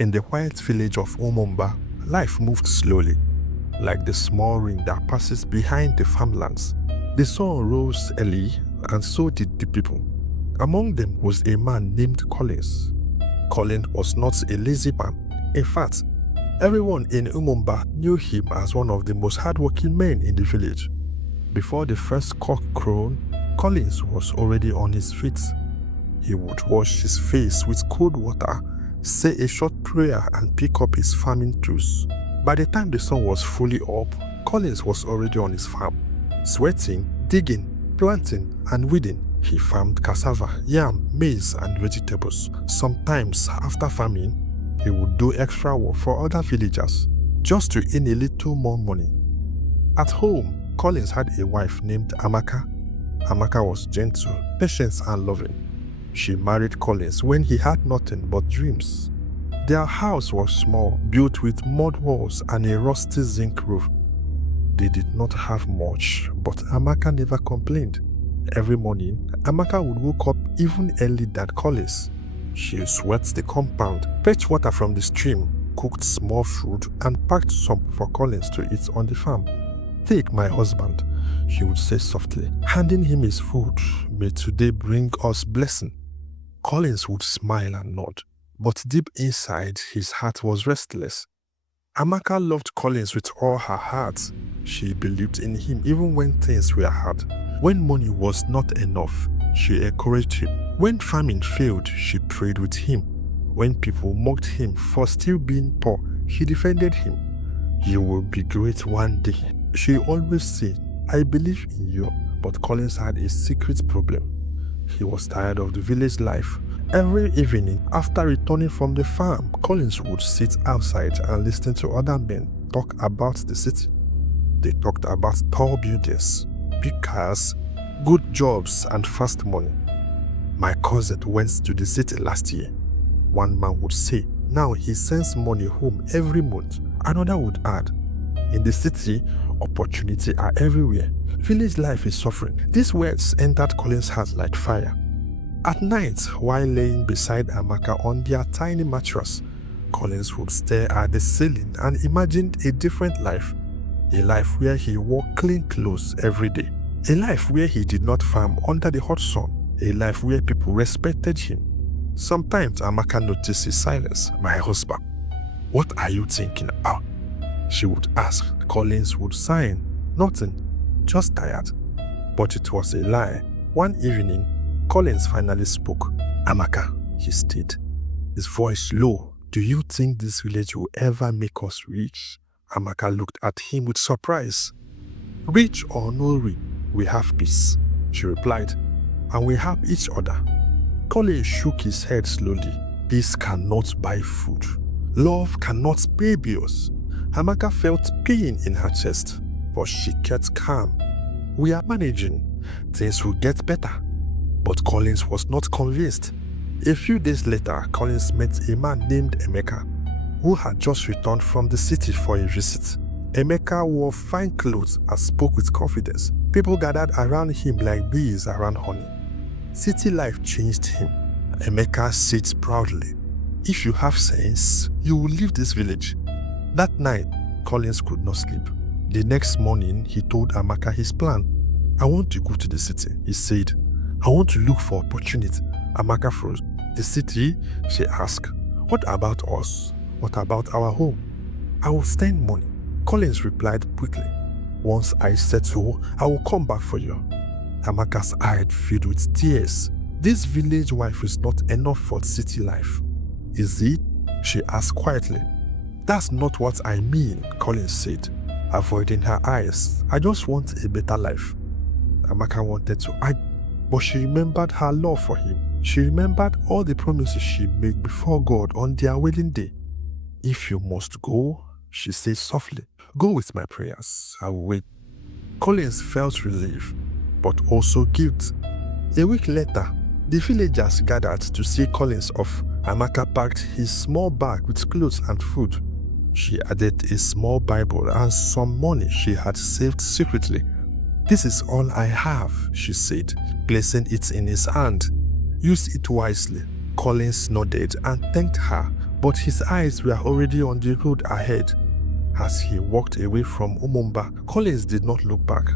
In the quiet village of Umumba, life moved slowly, like the small rain that passes behind the farmlands. The sun rose early, and so did the people. Among them was a man named Collins. Collins was not a lazy man. In fact, everyone in Umumba knew him as one of the most hardworking men in the village. Before the first cock crowed, Collins was already on his feet. He would wash his face with cold water, say a short prayer, and pick up his farming tools. By the time the sun was fully up, Collins was already on his farm, sweating, digging, planting, and weeding. He farmed cassava, yam, maize, and vegetables. Sometimes, after farming, he would do extra work for other villagers, just to earn a little more money. At home, Collins had a wife named Amaka. Amaka was gentle, patient, and loving. She married Collins when he had nothing but dreams. Their house was small, built with mud walls and a rusty zinc roof. They did not have much, but Amaka never complained. Every morning, Amaka would wake up even earlier than Collins. She swept the compound, fetched water from the stream, cooked small food, and packed some for Collins to eat on the farm. "Take, my husband," she would say softly, handing him his food. "May today bring us blessing." Collins would smile and nod, but deep inside, his heart was restless. Amaka loved Collins with all her heart. She believed in him even when things were hard. When money was not enough, she encouraged him. When famine failed, she prayed with him. When people mocked him for still being poor, she defended him. "You will be great one day," she always said. "I believe in you." But Collins had a secret problem. He was tired of the village life. Every evening, after returning from the farm, Collins would sit outside and listen to other men talk about the city. They talked about tall buildings, big cars, good jobs, and fast money. "My cousin went to the city last year," one man would say. "Now he sends money home every month." Another would add, "In the city, opportunities are everywhere. Village life is suffering." These words entered Collins' heart like fire. At night, while laying beside Amaka on their tiny mattress, Collins would stare at the ceiling and imagine a different life. A life where he wore clean clothes every day. A life where he did not farm under the hot sun. A life where people respected him. Sometimes Amaka noticed his silence. "My husband, what are you thinking about?" she would ask. Collins would sigh. "Nothing, just tired." But it was a lie. One evening, Collins finally spoke. "Amaka," he said, his voice low, "do you think this village will ever make us rich?" Amaka looked at him with surprise. "Rich or no rich, we have peace," she replied, "and we have each other." Collins shook his head slowly. "Peace cannot buy food. Love cannot pay bills." Amaka felt pain in her chest, but she kept calm. "We are managing. Things will get better." But Collins was not convinced. A few days later, Collins met a man named Emeka, who had just returned from the city for a visit. Emeka wore fine clothes and spoke with confidence. People gathered around him like bees around honey. City life changed him. Emeka said proudly, "If you have sense, you will leave this village." That night, Collins could not sleep. The next morning, he told Amaka his plan. "I want to go to the city," he said. "I want to look for opportunity." Amaka froze. "The city?" she asked. "What about us? What about our home?" "I will spend money," Collins replied quickly. "Once I settle, I will come back for you." Amaka's eyes filled with tears. "This village life is not enough for city life, is it?" she asked quietly. "That's not what I mean," Collins said, avoiding her eyes. "I just want a better life." Amaka wanted to argue, but she remembered her love for him. She remembered all the promises she made before God on their wedding day. "If you must go," she said softly, "go with my prayers. I will wait." Collins felt relief, but also guilt. A week later, the villagers gathered to see Collins off. Amaka packed his small bag with clothes and food. She added a small Bible and some money she had saved secretly. "This is all I have," she said, placing it in his hand. "Use it wisely." Collins nodded and thanked her, but his eyes were already on the road ahead. As he walked away from Umumba, Collins did not look back.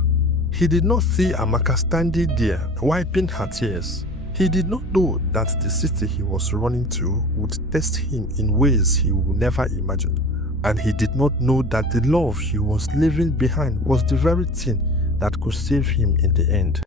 He did not see Amaka standing there, wiping her tears. He did not know that the city he was running to would test him in ways he would never imagine. And he did not know that the love he was leaving behind was the very thing that could save him in the end.